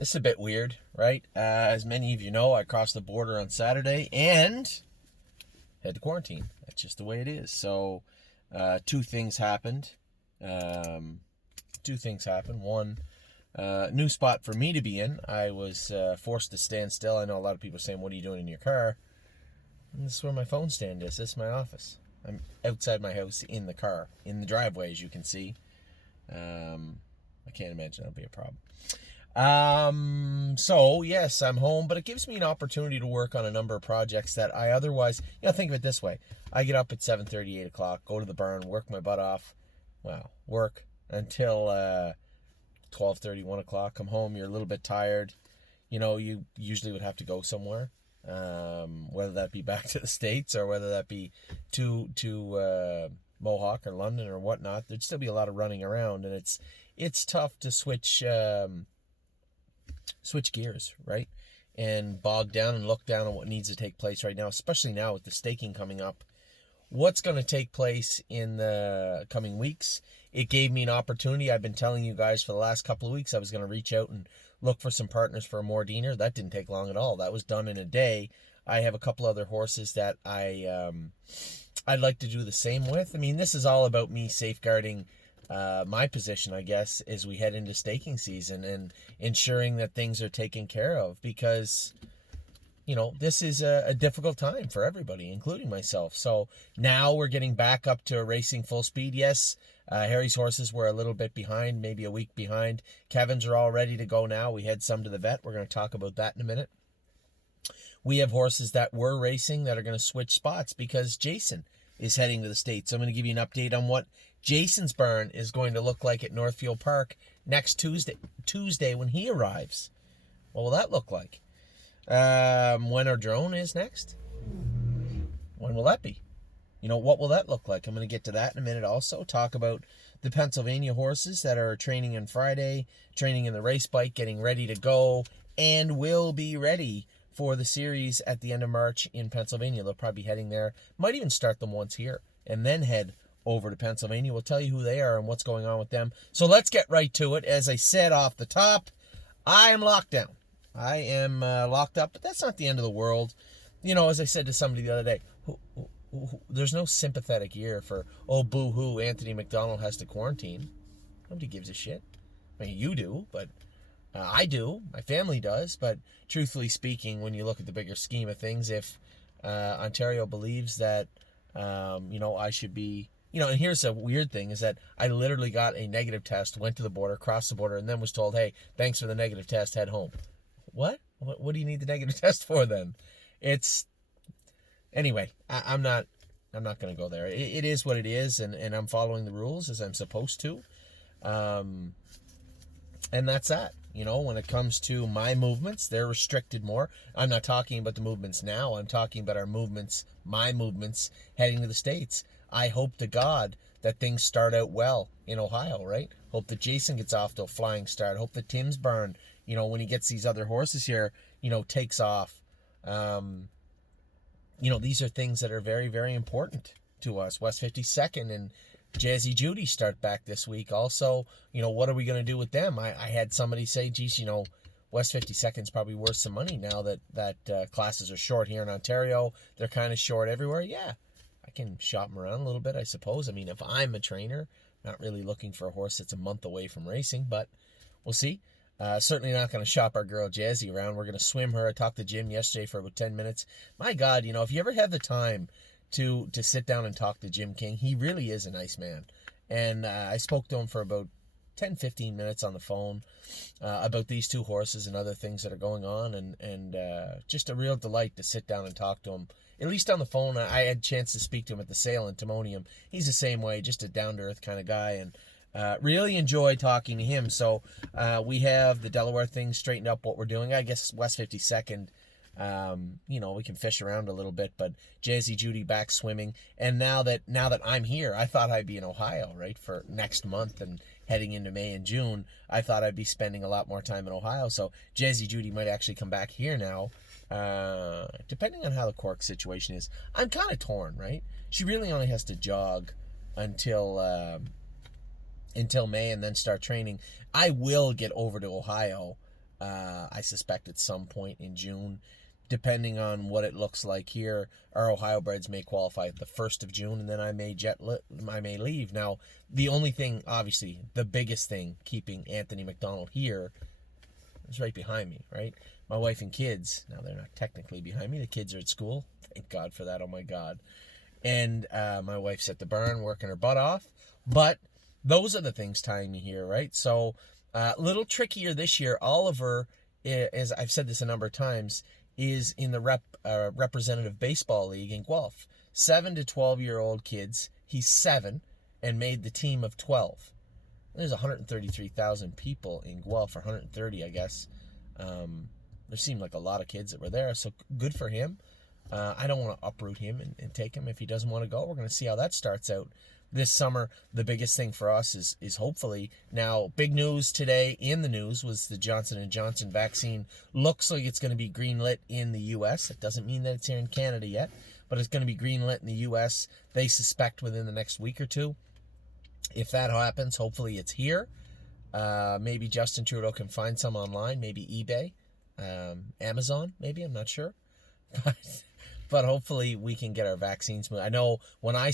This is a bit weird, right? As many of you know, I crossed the border on Saturday and had to quarantine. That's just the way it is. So, two things happened. One, new spot for me to be in. I was forced to stand still. I know a lot of people are saying, "What are you doing in your car?" And this is where my phone stand is. This is my office. I'm outside my house in the car, in the driveway, as you can see. I can't imagine that'll be a problem. So yes, I'm home, but it gives me an opportunity to work on a number of projects that I otherwise, think of it this way. I get up at 7:30, 8 o'clock, go to the barn, work my butt off. Work until 12:30, 1 o'clock, come home, you're a little bit tired. You usually would have to go somewhere, whether that be back to the States or whether that be to Mohawk or London or whatnot. There'd still be a lot of running around, and it's tough to switch gears, right? And bog down and look down on what needs to take place right now, especially now with the staking coming up. What's going to take place in the coming weeks? It gave me an opportunity. I've been telling you guys for the last couple of weeks I was going to reach out and look for some partners for a Mordiner. That didn't take long at all. That was done in a day. I have a couple other horses that I'd like to do the same with. I mean, this is all about me safeguarding my position, I guess, as we head into staking season and ensuring that things are taken care of, because this is a difficult time for everybody, including myself. So now we're getting back up to racing full speed. Yes, Harry's horses were a little bit behind, maybe a week behind. Kevin's are all ready to go now. We had some to the vet. We're going to talk about that in a minute. We have horses that were racing that are going to switch spots because Jason is heading to the States. So I'm going to give you an update on what Jason's barn is going to look like at Northfield Park next Tuesday when he arrives. What will that look like? When our drone is next? When will that be? What will that look like? I'm going to get to that in a minute also. Talk about the Pennsylvania horses that are training on Friday, training in the race bike, getting ready to go, and will be ready for the series at the end of March in Pennsylvania. They'll probably be heading there. Might even start them once here and then head over to Pennsylvania. We'll tell you who they are and what's going on with them. So let's get right to it. As I said off the top, I am locked down. I am locked up, but that's not the end of the world. As I said to somebody the other day, there's no sympathetic ear for, oh, boo-hoo, Anthony McDonald has to quarantine. Nobody gives a shit. I mean, you do, but I do. My family does. But truthfully speaking, when you look at the bigger scheme of things, if Ontario believes that, I should be, and here's a weird thing, is that I literally got a negative test, went to the border, crossed the border, and then was told, hey, thanks for the negative test, head home. What do you need the negative test for then? Anyway, I'm not going to go there. It is what it is, and I'm following the rules as I'm supposed to. And that's that. When it comes to my movements, they're restricted more. I'm not talking about the movements now. I'm talking about my movements heading to the States. I hope to God that things start out well in Ohio, right? Hope that Jason gets off to a flying start. Hope that Tim's barn, when he gets these other horses here, takes off. These are things that are very, very important to us. West 52nd and Jazzy Judy start back this week. Also, what are we going to do with them? I had somebody say, geez, West 52nd's probably worth some money now that classes are short here in Ontario. They're kind of short everywhere. Yeah, I can shop them around a little bit, I suppose. I mean, if I'm a trainer, not really looking for a horse that's a month away from racing, but we'll see. Certainly not going to shop our girl Jazzy around. We're going to swim her. I talked to Jim yesterday for about 10 minutes. My God, if you ever have the time to sit down and talk to Jim King, he really is a nice man. And I spoke to him for about 10, 15 minutes on the phone about these two horses and other things that are going on. And just a real delight to sit down and talk to him. At least on the phone. I had a chance to speak to him at the sale in Timonium. He's the same way, just a down-to-earth kind of guy. And really enjoy talking to him. So we have the Delaware thing straightened up, what we're doing. I guess West 52nd, we can fish around a little bit, but Jazzy Judy back swimming. And now that I'm here, I thought I'd be in Ohio, right, for next month and heading into May and June. I thought I'd be spending a lot more time in Ohio. So Jazzy Judy might actually come back here now, depending on how the Cork situation is. I'm kind of torn, right? She really only has to jog until May and then start training. I will get over to Ohio I suspect at some point in June, depending on what it looks like here. Our Ohio breds may qualify at the 1st of June, and then I may leave. Now, the only thing, obviously, the biggest thing keeping Anthony McDonald here is right behind me, right? My wife and kids. Now, they're not technically behind me. The kids are at school. Thank God for that. Oh, my God. And my wife's at the barn working her butt off. But those are the things tying me here, right? So, a little trickier this year. Oliver, as I've said this a number of times, is in the representative baseball league in Guelph. 7 to 12-year-old kids. He's 7 and made the team of 12. There's 133,000 people in Guelph, or 130, I guess. There seemed like a lot of kids that were there, so good for him. I don't want to uproot him and take him if he doesn't want to go. We're going to see how that starts out this summer. The biggest thing for us is hopefully, now big news today in the news was the Johnson & Johnson vaccine looks like it's going to be greenlit in the U.S. It doesn't mean that it's here in Canada yet, but it's going to be greenlit in the U.S. They suspect within the next week or two. If that happens, hopefully it's here. Maybe Justin Trudeau can find some online, maybe eBay, Amazon, maybe, I'm not sure. But hopefully we can get our vaccines. I know when I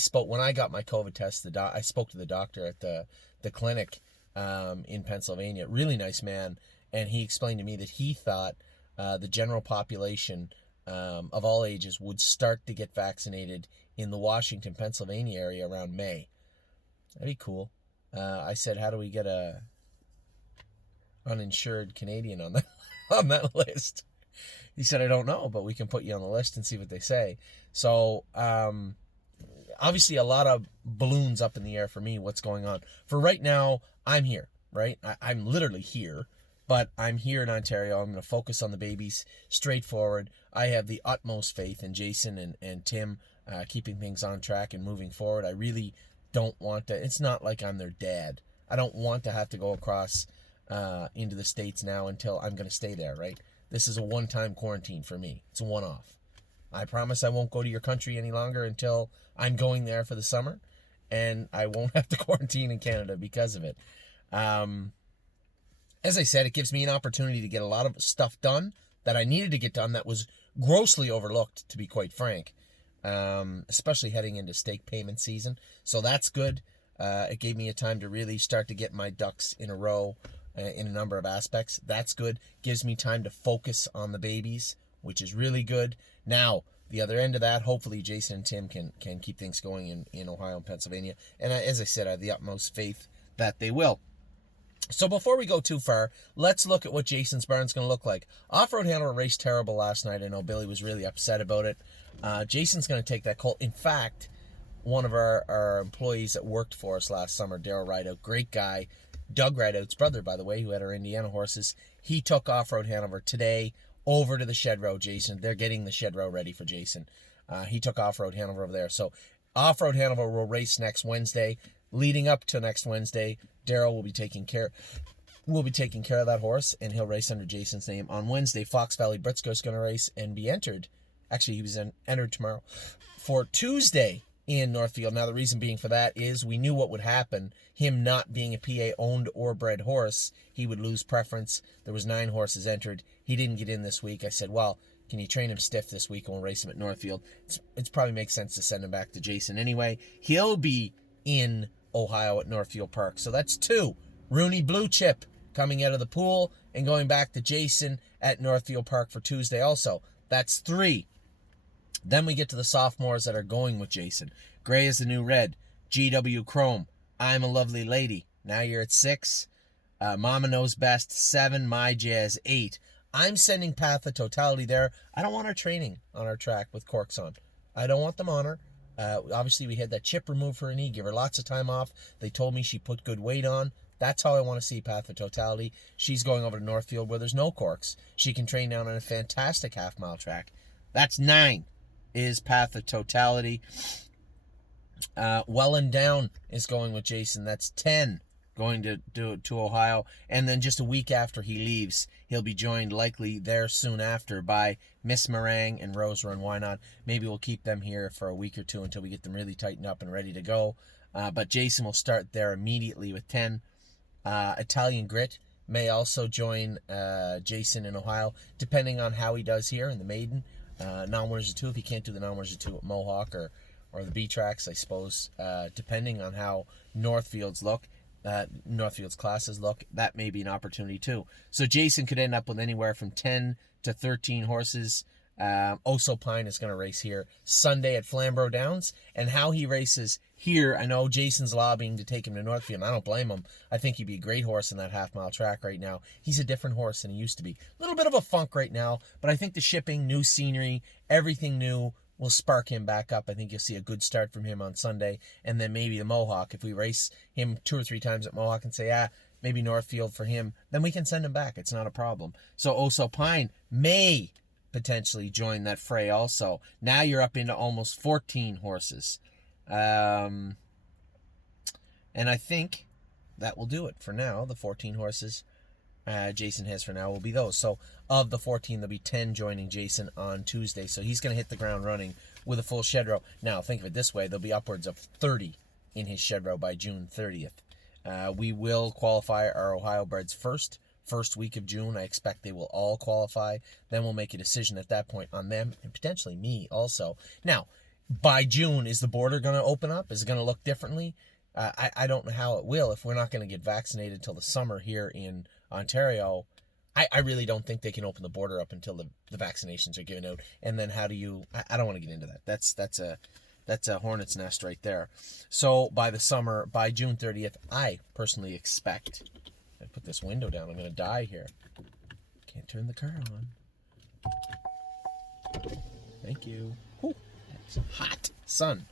got my COVID test, I spoke to the doctor at the clinic in Pennsylvania. Really nice man, and he explained to me that he thought the general population of all ages would start to get vaccinated in the Washington, Pennsylvania area around May. That'd be cool. I said, how do we get a uninsured Canadian on that list? He said, I don't know, but we can put you on the list and see what they say. So, obviously a lot of balloons up in the air for me, what's going on. For right now, I'm here, right? I'm literally here, but I'm here in Ontario. I'm going to focus on the babies, straightforward. I have the utmost faith in Jason and Tim keeping things on track and moving forward. I really don't want to, it's not like I'm their dad. I don't want to have to go across into the States now until I'm going to stay there, right? This is a one-time quarantine for me. It's a one-off. I promise I won't go to your country any longer until I'm going there for the summer, and I won't have to quarantine in Canada because of it. As I said, it gives me an opportunity to get a lot of stuff done that I needed to get done that was grossly overlooked, to be quite frank, especially heading into stake payment season. So that's good. It gave me a time to really start to get my ducks in a row in a number of aspects. That's good. Gives me time to focus on the babies, which is really good. Now, the other end of that, hopefully Jason and Tim can keep things going in Ohio and Pennsylvania. And as I said, I have the utmost faith that they will. So before we go too far, let's look at what Jason's barn's going to look like. Off-Road Hanover raced terrible last night. I know Billy was really upset about it. Jason's going to take that colt. In fact, one of our employees that worked for us last summer, Daryl Rideout, great guy, Doug Rideout's brother, by the way, who had our Indiana horses, he took Off-Road Hanover today over to the shed row, Jason. They're getting the shed row ready for Jason. He took Off-Road Hanover over there. So Off-Road Hanover will race next Wednesday. Leading up to next Wednesday, Daryl will be taking care of that horse, and he'll race under Jason's name. On Wednesday, Fox Valley Briscoe is going to race and be entered. Actually, he was entered tomorrow for Tuesday in Northfield. Now, the reason being for that is we knew what would happen. Him not being a PA-owned or bred horse, he would lose preference. There was 9 horses entered. He didn't get in this week. I said, well, can you train him stiff this week and we'll race him at Northfield? It probably makes sense to send him back to Jason anyway. He'll be in Ohio at Northfield Park. So that's 2. Rooney Blue Chip coming out of the pool and going back to Jason at Northfield Park for Tuesday also. That's 3. Then we get to the sophomores that are going with Jason. Gray is the New Red. GW Chrome. I'm a Lovely Lady. Now you're at 6. Mama Knows Best, 7. My Jazz, 8. I'm sending Path of Totality there. I don't want her training on our track with corks on. I don't want them on her. Obviously, we had that chip removed for her knee. Give her lots of time off. They told me she put good weight on. That's how I want to see Path of Totality. She's going over to Northfield where there's no corks. She can train down on a fantastic half-mile track. That's 9 is Path of Totality. Well and Down is going with Jason. That's 10 going to Ohio. And then just a week after he leaves, he'll be joined likely there soon after by Miss Meringue and Rose Run. Why not? Maybe we'll keep them here for a week or two until we get them really tightened up and ready to go. But Jason will start there immediately with 10. Italian Grit may also join Jason in Ohio, depending on how he does here in the maiden. Non-winners of 2, if he can't do the non-winners of 2 at Mohawk or the B-Tracks, I suppose, depending on how Northfield's classes look, that may be an opportunity too. So Jason could end up with anywhere from 10 to 13 horses. Oso Pine is going to race here Sunday at Flamborough Downs, and how he races here, I know Jason's lobbying to take him to Northfield, and I don't blame him. I think he'd be a great horse in that half-mile track right now. He's a different horse than he used to be. A little bit of a funk right now, but I think the shipping, new scenery, everything new will spark him back up. I think you'll see a good start from him on Sunday, and then maybe the Mohawk. If we race him 2 or 3 times at Mohawk and say, maybe Northfield for him, then we can send him back. It's not a problem. So Oso Pine may potentially join that fray also. Now you're up into almost 14 horses. And I think that will do it for now. The 14 horses Jason has for now will be those. So of the 14, there'll be 10 joining Jason on Tuesday. So he's going to hit the ground running with a full shed row. Now, think of it this way. There'll be upwards of 30 in his shed row by June 30th. We will qualify our Ohio breds first week of June. I expect they will all qualify. Then we'll make a decision at that point on them and potentially me also. Now, by June, is the border going to open up? Is it going to look differently? I don't know how it will if we're not going to get vaccinated till the summer here in Ontario. I really don't think they can open the border up until the vaccinations are given out. And then how do you... I don't want to get into that. That's a hornet's nest right there. So by the summer, by June 30th, I personally expect... I put this window down. I'm going to die here. Can't turn the car on. Thank you. Whew, it's hot sun.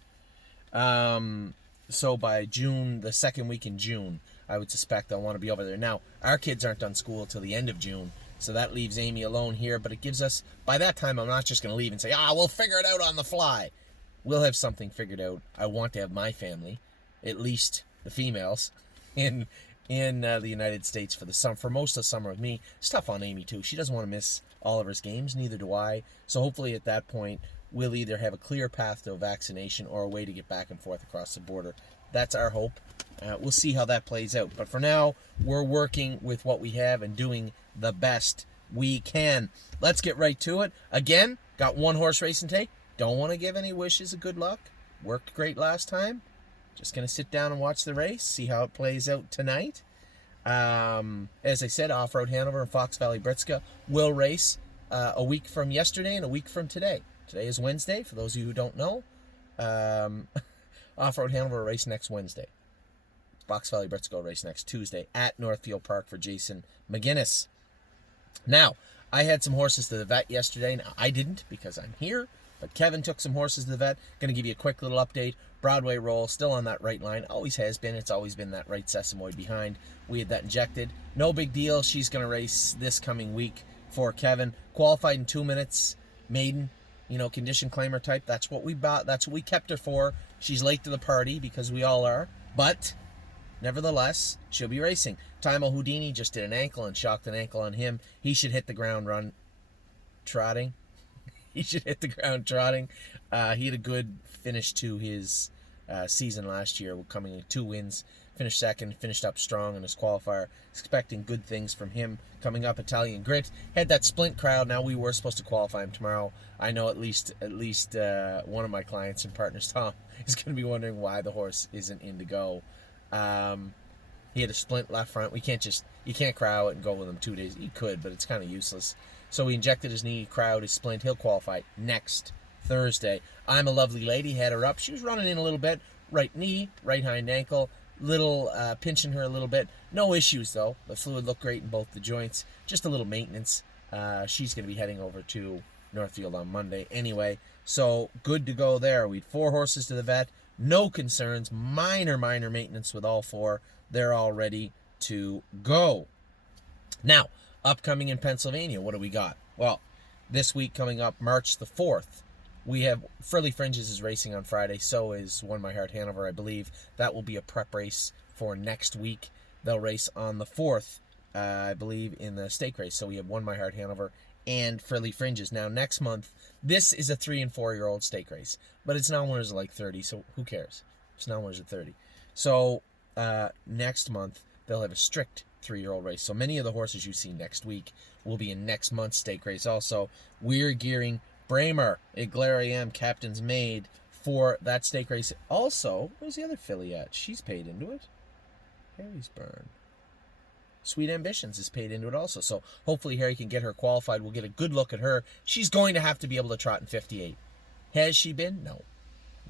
So by June, the second week in June, I would suspect I'll want to be over there. Now, our kids aren't done school till the end of June, so that leaves Amy alone here. But it gives us, by that time, I'm not just going to leave and say, we'll figure it out on the fly. We'll have something figured out. I want to have my family, at least the females, in the United States for most of the summer with me. It's tough on Amy too. She doesn't want to miss Oliver's games, neither do I. So hopefully at that point we'll either have a clear path to a vaccination or a way to get back and forth across the border. That's our hope. We'll see how that plays out. But for now, we're working with what we have and doing the best we can. Let's get right to it. Again, got one horse racing today. Don't want to give any wishes of good luck. Worked great last time. Just going to sit down and watch the race, see how it plays out tonight. As I said, Off-Road Hanover and Fox Valley Britska will race a week from yesterday and a week from today. Today is Wednesday, for those of you who don't know. Off-Road Hanover will race next Wednesday. Fox Valley Britska will race next Tuesday at Northfield Park for Jason McGinnis. Now, I had some horses to the vet yesterday. Now, I didn't because I'm here. But Kevin took some horses to the vet. Going to give you a quick little update. Broadway Roll, still on that right line. Always has been. It's always been that right sesamoid behind. We had that injected. No big deal. She's going to race this coming week for Kevin. Qualified in 2 minutes. Maiden, condition claimer type. That's what we bought. That's what we kept her for. She's late to the party because we all are. But nevertheless, she'll be racing. Timo Houdini just did an ankle and shocked an ankle on him. He should hit the ground run trotting. He should hit the ground trotting. He had a good finish to his season last year, coming in 2 wins. Finished second, finished up strong in his qualifier. Expecting good things from him coming up. Italian Grit had that splint crowd. Now we were supposed to qualify him tomorrow. I know at least one of my clients and partners, Tom, is going to be wondering why the horse isn't in to go. He had a splint left front. You can't crowd it and go with him 2 days. You could, but it's kind of useless. So he injected his knee, crowd, his splint. He'll qualify next Thursday. I'm a Lovely Lady, had her up. She was running in a little bit. Right knee, right hind ankle, little pinching her a little bit. No issues, though. The fluid looked great in both the joints. Just a little maintenance. She's going to be heading over to Northfield on Monday anyway. So good to go there. We had 4 horses to the vet. No concerns. Minor maintenance with all 4. They're all ready to go. Now, upcoming in Pennsylvania, what do we got? Well, this week coming up, March the 4th, we have Frilly Fringes is racing on Friday. So is One My Heart Hanover, I believe. That will be a prep race for next week. They'll race on the 4th, I believe, in the stake race. So we have One My Heart Hanover and Frilly Fringes. Now, next month, this is a 3- and 4-year-old stake race. But it's non-winners are like 30, so who cares? It's non-winners at 30. So next month, they'll have a strict 3-year-old race. So many of the horses you see next week will be in next month's stake race also. We're gearing Braemar, Iglariam, Captain's Maid for that stake race. Also, where's the other filly at? She's paid into it. Harry's Burn. Sweet Ambitions is paid into it also. So hopefully Harry can get her qualified. We'll get a good look at her. She's going to have to be able to trot in 58. Has she been? No.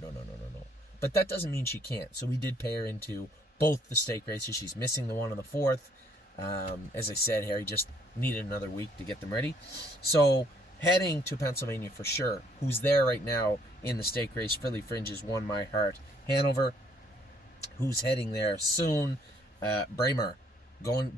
No. But that doesn't mean she can't. So we did pay her into both the stake races. She's missing the one on the 4th. As I said, Harry just needed another week to get them ready. So heading to Pennsylvania for sure. Who's there right now in the stake race? Philly Fringes, Won My Heart. Hanover, who's heading there soon. Braemar.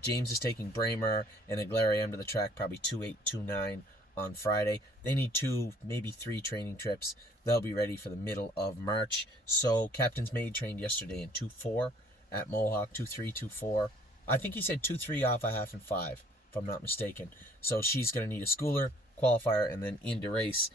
James is taking Braemar and Iglariam to the track, probably 2-8, 2-9 on Friday. They need 2, maybe 3 training trips. They'll be ready for the middle of March. So Captain's Maid trained yesterday in 2-4 at Mohawk, 2-3, 2-4. I think he said 2-3 off a half and 5, if I'm not mistaken. So she's going to need a schooler, qualifier, and then into race.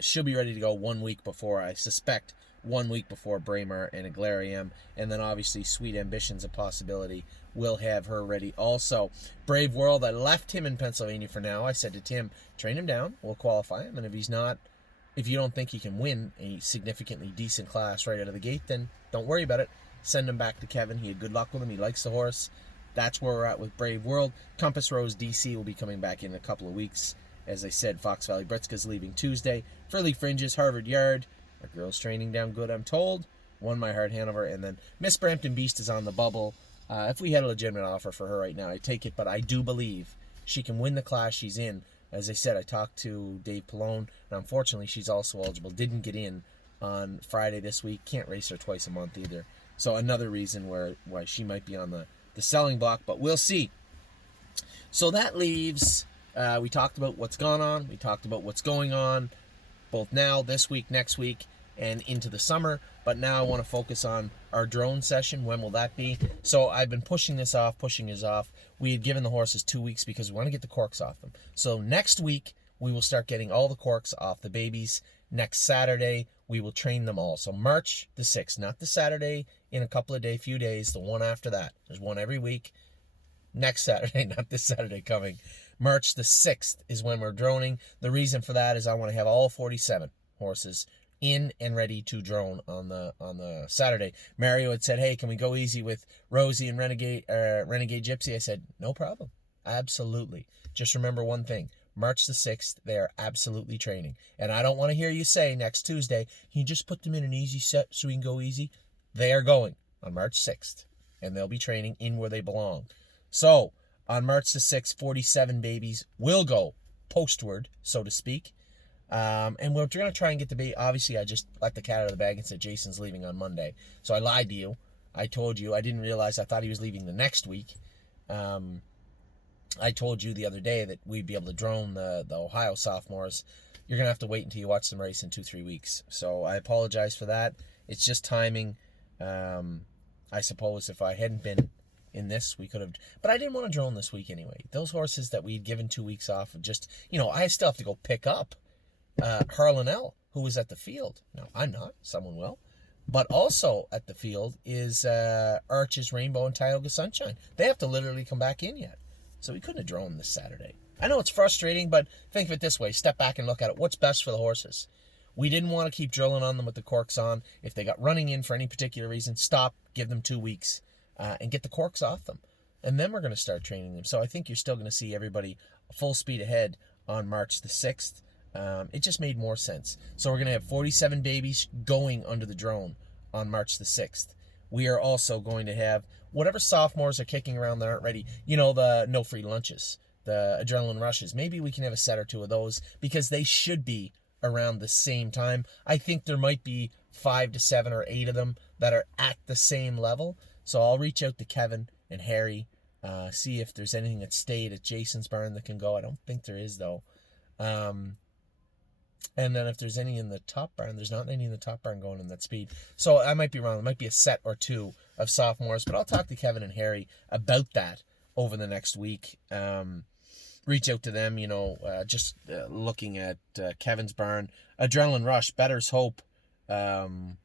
She'll be ready to go 1 week before, I suspect, 1 week before Braemar and Iglariam. And then obviously Sweet Ambition's a possibility. We'll have her ready also. Brave World, I left him in Pennsylvania for now. I said to Tim, train him down. We'll qualify him. And if you don't think he can win a significantly decent class right out of the gate, then don't worry about it. Send him back to Kevin. He had good luck with him. He likes the horse. That's where we're at with Brave World. Compass Rose DC will be coming back in a couple of weeks. As I said, Fox Valley Britska's leaving Tuesday. Furley Fringes, Harvard Yard. Our girl's training down good, I'm told. Won My Heart, Hanover. And then Miss Brampton Beast is on the bubble. If we had a legitimate offer for her right now, I'd take it. But I do believe she can win the class she's in. As I said, I talked to Dave Pallone. And unfortunately, she's also eligible. Didn't get in on Friday this week. Can't race her twice a month either. So another reason why she might be on the selling block. But we'll see. So that leaves... we talked about what's gone on. We talked about what's going on, both now, this week, next week, and into the summer. But now I want to focus on our drone session. When will that be? So I've been pushing this off. We had given the horses 2 weeks because we want to get the corks off them. So next week, we will start getting all the corks off the babies. Next Saturday, we will train them all. So March the 6th, not the Saturday in a few days, the one after that. There's one every week. Next Saturday, not this Saturday coming. March the 6th is when we're droning. The reason for that is I want to have all 47 horses in and ready to drone on the Saturday. Mario had said, hey, can we go easy with Rosie and Renegade Gypsy? I said, no problem. Absolutely. Just remember one thing. March the 6th, they are absolutely training. And I don't want to hear you say next Tuesday, can you just put them in an easy set so we can go easy? They are going on March 6th. And they'll be training in where they belong. So, on March the 6th, 47 babies will go postward, so to speak. And we're going to try and get the baby. Obviously, I just let the cat out of the bag and said Jason's leaving on Monday. So I lied to you. I told you. I didn't realize. I thought he was leaving the next week. I told you the other day that we'd be able to drone the Ohio sophomores. You're going to have to wait until you watch them race in 2-3 weeks. So I apologize for that. It's just timing. I suppose if I hadn't been in this, we could have, but I didn't want to drone this week anyway. Those horses that we'd given 2 weeks off of just, I still have to go pick up Harlan L, who was at the field. No, I'm not. Someone will. But also at the field is Arches, Rainbow, and Tioga Sunshine. They have to literally come back in yet. So we couldn't have droned this Saturday. I know it's frustrating, but think of it this way. Step back and look at it. What's best for the horses? We didn't want to keep drilling on them with the corks on. If they got running in for any particular reason, stop, give them 2 weeks. And get the corks off them. And then we're going to start training them. So I think you're still going to see everybody full speed ahead on March the 6th. It just made more sense. So we're going to have 47 babies going under the drone on March the 6th. We are also going to have whatever sophomores are kicking around that aren't ready. The no free lunches, the adrenaline rushes. Maybe we can have a set or two of those because they should be around the same time. I think there might be 5 to 7 or 8 of them that are at the same level. So I'll reach out to Kevin and Harry, see if there's anything that stayed at Jason's barn that can go. I don't think there is, though. And then if there's any in the top barn, there's not any in the top barn going in that speed. So I might be wrong. There might be a set or two of sophomores, but I'll talk to Kevin and Harry about that over the next week. Reach out to them, just looking at Kevin's barn. Adrenaline Rush, Better's Hope. Adrenaline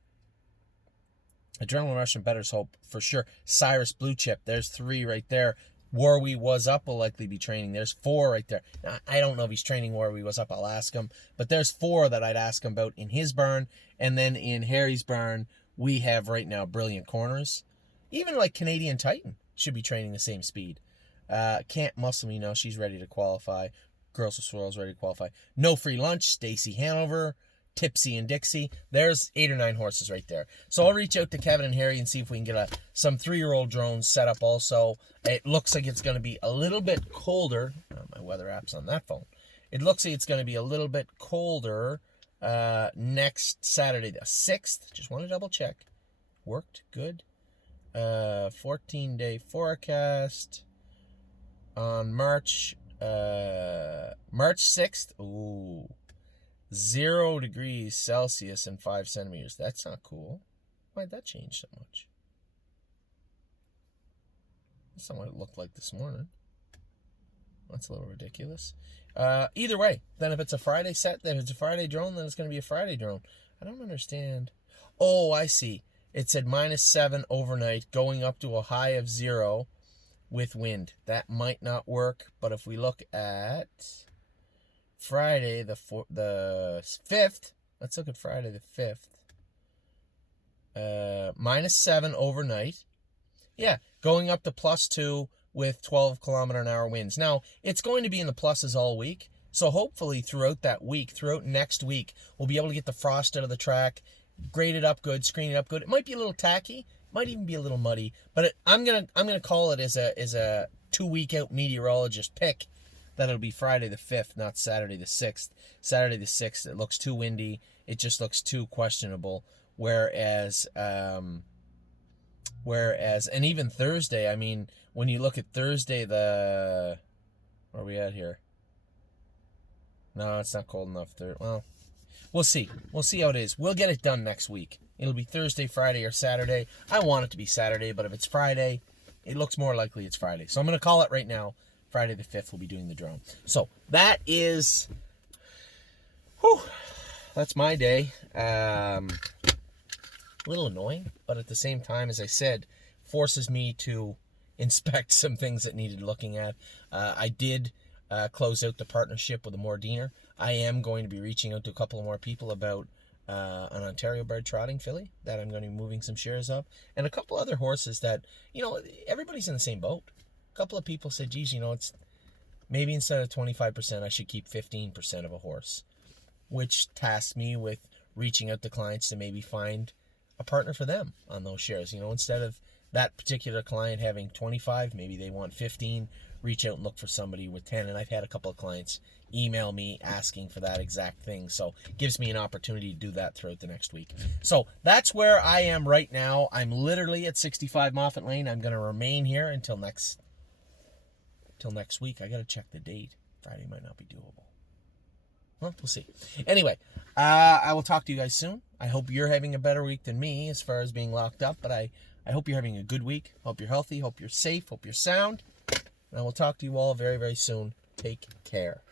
Rush and Better's Hope for sure. Cyrus Blue Chip, there's 3 right there. Warwe Was Up will likely be training. There's 4 right there. Now, I don't know if he's training Warwe Was Up. I'll ask him. But there's 4 that I'd ask him about in his barn. And then in Harry's barn, we have right now Brilliant Corners. Even like Canadian Titan should be training the same speed. Can't Muscle Me, no, she's ready to qualify. Girls with Swirls ready to qualify. No Free Lunch, Stacy Hanover, Tipsy and Dixie. There's 8 or 9 horses right there. So I'll reach out to Kevin and Harry and see if we can get some 3-year-old drones set up also. It looks like it's going to be a little bit colder. Oh, my weather app's on that phone. It looks like it's going to be a little bit colder next Saturday the 6th. Just want to double check. Worked good. 14-day forecast on March 6th. Ooh. 0 degrees Celsius and 5 centimeters. That's not cool. Why'd that change so much? That's not what it looked like this morning. That's a little ridiculous. Either way, then if it's a Friday set, then if it's a Friday drone, then it's going to be a Friday drone. I don't understand. Oh, I see. It said -7 overnight, going up to a high of 0 with wind. That might not work, but if we look at Friday the 5th, let's look at Friday the 5th. -7 overnight. Yeah, going up to +2 with 12-kilometer-an-hour winds. Now, it's going to be in the pluses all week, so hopefully throughout that week, throughout next week, we'll be able to get the frost out of the track, grade it up good, screen it up good. It might be a little tacky, might even be a little muddy, but I'm gonna call it as a 2-week out meteorologist pick that it'll be Friday the 5th, not Saturday the 6th. Saturday the 6th, it looks too windy. It just looks too questionable. Whereas, and even Thursday, I mean, when you look at Thursday, where are we at here? No, it's not cold enough. Well, we'll see. We'll see how it is. We'll get it done next week. It'll be Thursday, Friday, or Saturday. I want it to be Saturday, but if it's Friday, it looks more likely it's Friday. So I'm going to call it right now. Friday the 5th, we'll be doing the drone. So that is, that's my day. A little annoying, but at the same time, as I said, forces me to inspect some things that needed looking at. I did close out the partnership with the Mordiner. I am going to be reaching out to a couple of more people about an Ontario bred trotting filly that I'm going to be moving some shares of, and a couple other horses that, everybody's in the same boat. A couple of people said, geez, it's maybe instead of 25%, I should keep 15% of a horse, which tasked me with reaching out to clients to maybe find a partner for them on those shares. Instead of that particular client having 25, maybe they want 15, reach out and look for somebody with 10. And I've had a couple of clients email me asking for that exact thing. So it gives me an opportunity to do that throughout the next week. So that's where I am right now. I'm literally at 65 Moffat Lane. I'm going to remain here until next week. I got to check the date. Friday might not be doable. Well, we'll see. Anyway, I will talk to you guys soon. I hope you're having a better week than me as far as being locked up, but I hope you're having a good week. Hope you're healthy. Hope you're safe. Hope you're sound. And I will talk to you all very, very soon. Take care.